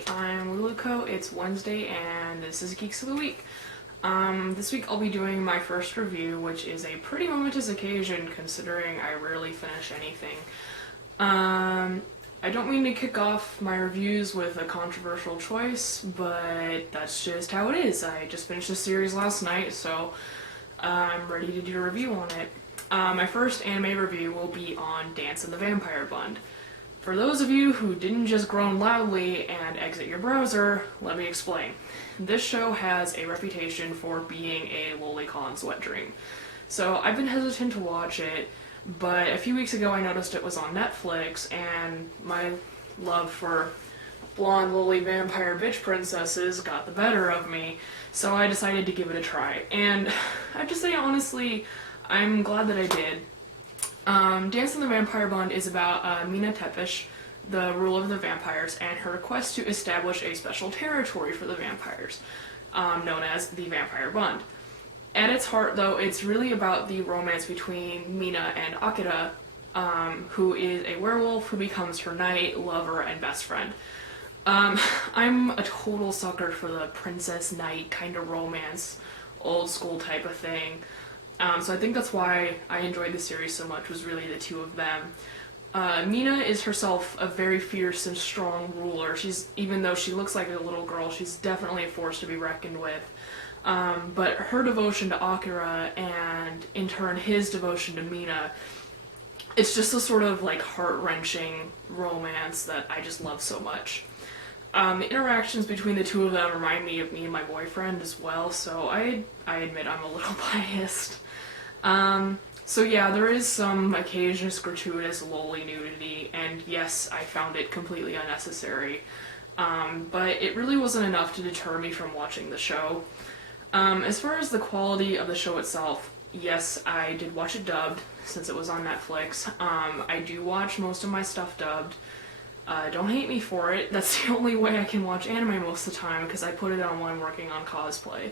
everybody, I'm Lulu. It's Wednesday and this is Geeks of the Week. This week I'll be doing my first review, which is a pretty momentous occasion considering I rarely finish anything. I don't mean to kick off my reviews with a controversial choice, but that's just how it is. I just finished the series last night, so I'm ready to do a review on it. My first anime review will be on Dance in the Vampire Bund. For those of you who didn't just groan loudly and exit your browser, let me explain. This show has a reputation for being a lolicon's wet dream. So I've been hesitant to watch it, but a few weeks ago I noticed it was on Netflix, and my love for blonde lily vampire bitch princesses got the better of me, so I decided to give it a try. And I have to say, honestly, I'm glad that I did. Dance in the Vampire Bund is about Mina Tepish, the ruler of the vampires, and her quest to establish a special territory for the vampires, known as the Vampire Bund. At its heart, though, it's really about the romance between Mina and Akira, who is a werewolf who becomes her knight, lover, and best friend. I'm a total sucker for the princess knight kind of romance, old school type of thing. So I think that's why I enjoyed the series so much, was really the two of them. Mina is herself a very fierce and strong ruler. Even though she looks like a little girl, she's definitely a force to be reckoned with. But her devotion to Akira, and in turn his devotion to Mina, it's just a sort of like heart-wrenching romance that I just love so much. The interactions between the two of them remind me of me and my boyfriend as well, so I admit I'm a little biased. So yeah, there is some occasional gratuitous loli nudity, and yes, I found it completely unnecessary. But it really wasn't enough to deter me from watching the show. As far as the quality of the show itself, yes, I did watch it dubbed, since it was on Netflix. I do watch most of my stuff dubbed. Don't hate me for it. That's the only way I can watch anime most of the time, because I put it on when I'm working on cosplay.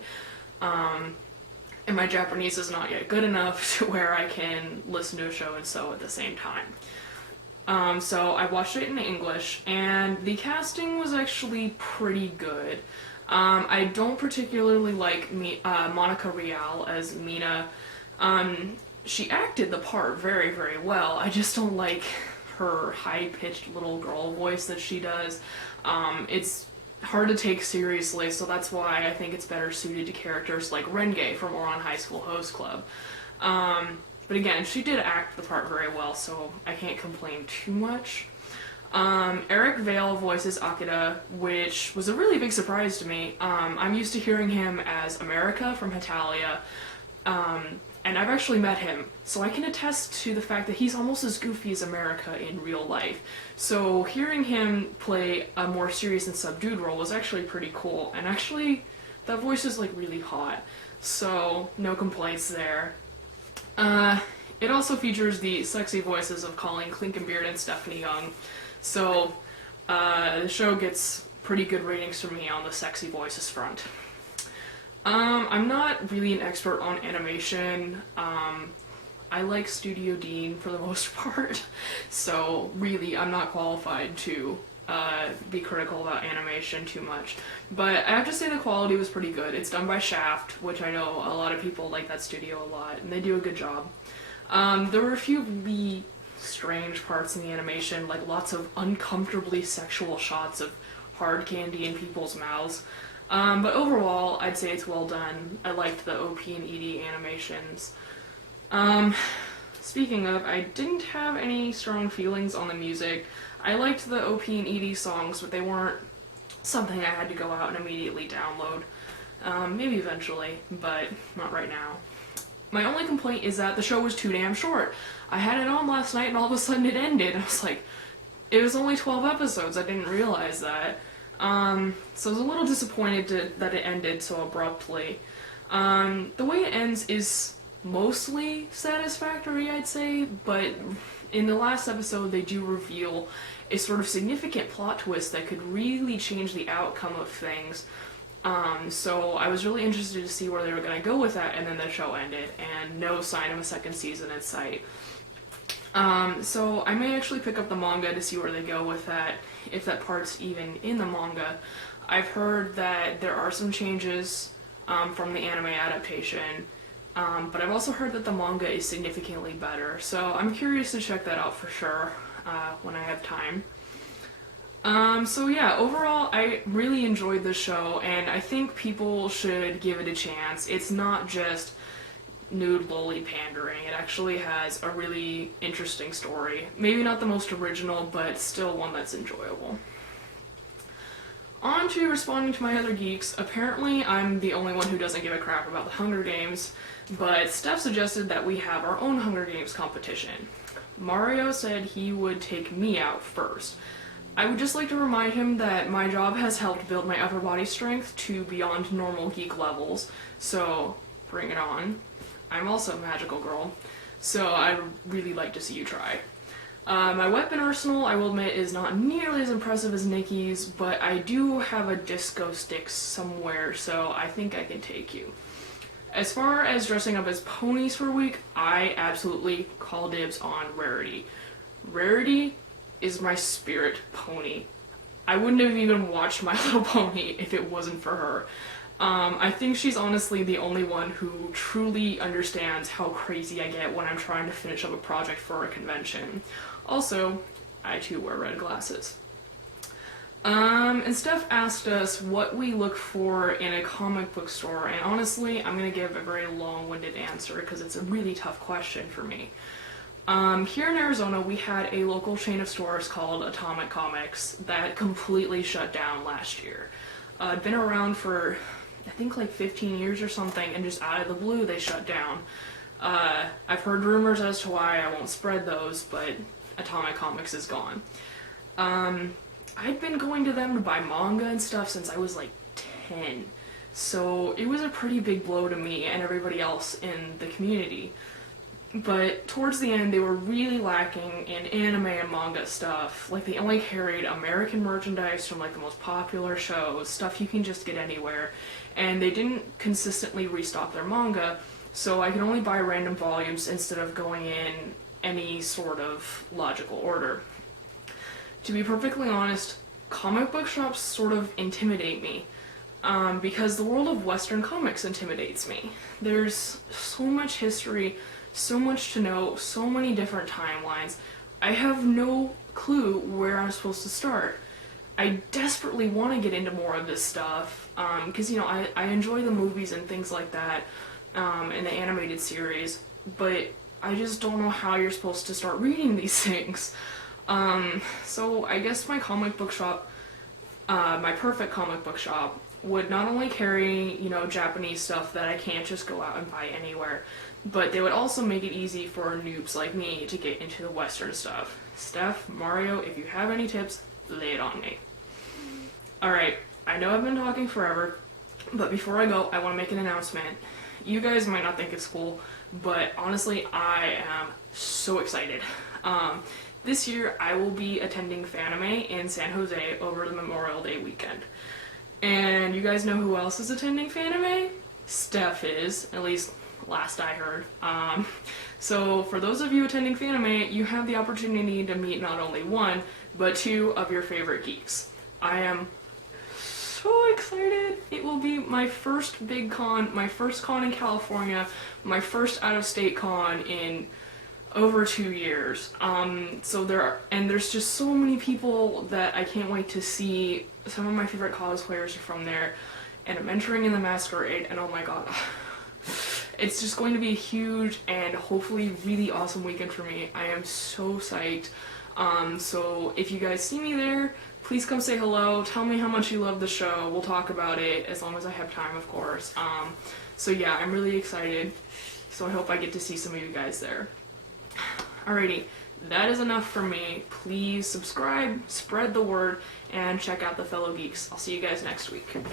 And my Japanese is not yet good enough to where I can listen to a show and sew at the same time. So I watched it in English, and the casting was actually pretty good. I don't particularly like Monica Rial as Mina. She acted the part very, very well. I just don't like her high-pitched little girl voice that she does. It's hard to take seriously, so that's why I think it's better suited to characters like Renge from Ouran High School Host Club. But again, she did act the part very well, so I can't complain too much. Eric Vale voices Akira, which was a really big surprise to me. I'm used to hearing him as America from Hetalia, and I've actually met him, so I can attest to the fact that he's almost as goofy as America in real life. So hearing him play a more serious and subdued role was actually pretty cool, and actually that voice is like really hot, so no complaints there. It also features the sexy voices of Colleen Klinkenbeard and Stephanie Young, so the show gets pretty good ratings from me on the sexy voices front. I'm not really an expert on animation. I like Studio Dean for the most part, so really I'm not qualified to be critical about animation too much. But I have to say the quality was pretty good. It's done by Shaft, which I know a lot of people like that studio a lot, and they do a good job. There were a few really strange parts in the animation, like lots of uncomfortably sexual shots of hard candy in people's mouths. But overall, I'd say it's well done. I liked the OP and ED animations. Speaking of, I didn't have any strong feelings on the music. I liked the OP and ED songs, but they weren't something I had to go out and immediately download. Maybe eventually, but not right now. My only complaint is that the show was too damn short. I had it on last night and all of a sudden it ended. I was like, it was only 12 episodes, I didn't realize that. So I was a little disappointed that it ended so abruptly. The way it ends is mostly satisfactory, I'd say, but in the last episode they do reveal a sort of significant plot twist that could really change the outcome of things. So I was really interested to see where they were going to go with that, and then the show ended, and no sign of a second season in sight. So I may actually pick up the manga to see where they go with that, if that part's even in the manga. I've heard that there are some changes from the anime adaptation, but I've also heard that the manga is significantly better, so I'm curious to check that out for sure when I have time. So yeah, overall, I really enjoyed this show, and I think people should give it a chance. It's not just nude loli pandering. It actually has a really interesting story. Maybe not the most original, but still one that's enjoyable. On to responding to my other geeks. Apparently, I'm the only one who doesn't give a crap about the Hunger Games, but Steph suggested that we have our own Hunger Games competition. Mario said he would take me out first. I would just like to remind him that my job has helped build my upper body strength to beyond normal geek levels, so bring it on. I'm also a magical girl, so I'd really like to see you try. My weapon arsenal, I will admit, is not nearly as impressive as Nikki's, but I do have a disco stick somewhere, so I think I can take you. As far as dressing up as ponies for a week, I absolutely call dibs on Rarity. Rarity is my spirit pony. I wouldn't have even watched My Little Pony if it wasn't for her. I think she's honestly the only one who truly understands how crazy I get when I'm trying to finish up a project for a convention. Also, I too wear red glasses. And Steph asked us what we look for in a comic book store, and honestly, I'm gonna give a very long-winded answer because it's a really tough question for me. Here in Arizona, we had a local chain of stores called Atomic Comics that completely shut down last year. It'd been around for, I think, like 15 years or something, and just out of the blue, they shut down. I've heard rumors as to why. I won't spread those, but Atomic Comics is gone. I'd been going to them to buy manga and stuff since I was like 10, so it was a pretty big blow to me and everybody else in the community. But towards the end, they were really lacking in anime and manga stuff. Like, they only carried American merchandise from like the most popular shows, stuff you can just get anywhere, and they didn't consistently restock their manga, so I could only buy random volumes instead of going in any sort of logical order. To be perfectly honest, comic book shops sort of intimidate me, because the world of Western comics intimidates me. There's so much history, so much to know, so many different timelines. I have no clue where I'm supposed to start. I desperately want to get into more of this stuff, because, you know, I enjoy the movies and things like that, and the animated series, but I just don't know how you're supposed to start reading these things. So I guess my comic book shop, my perfect comic book shop, would not only carry, you know, Japanese stuff that I can't just go out and buy anywhere, but they would also make it easy for noobs like me to get into the Western stuff. Steph, Mario, if you have any tips, lay it on me. Alright, I know I've been talking forever, but before I go, I want to make an announcement. You guys might not think it's cool, but honestly, I am so excited. This year, I will be attending Fanime in San Jose over the Memorial Day weekend. And you guys know who else is attending Fanime? Steph is, at least last I heard. So for those of you attending Fanime, you have the opportunity to meet not only one, but two of your favorite geeks. I am so excited. It will be my first big con, my first con in California, my first out-of-state con in over 2 years. So there's just so many people that I can't wait to see. Some of my favorite cosplayers are from there, and I'm entering in the masquerade, and oh my god. It's just going to be a huge and hopefully really awesome weekend for me. I am so psyched. So if you guys see me there, please come say hello. Tell me how much you love the show. We'll talk about it as long as I have time, of course. So yeah, I'm really excited. So I hope I get to see some of you guys there. Alrighty, that is enough for me. Please subscribe, spread the word, and check out the fellow geeks. I'll see you guys next week.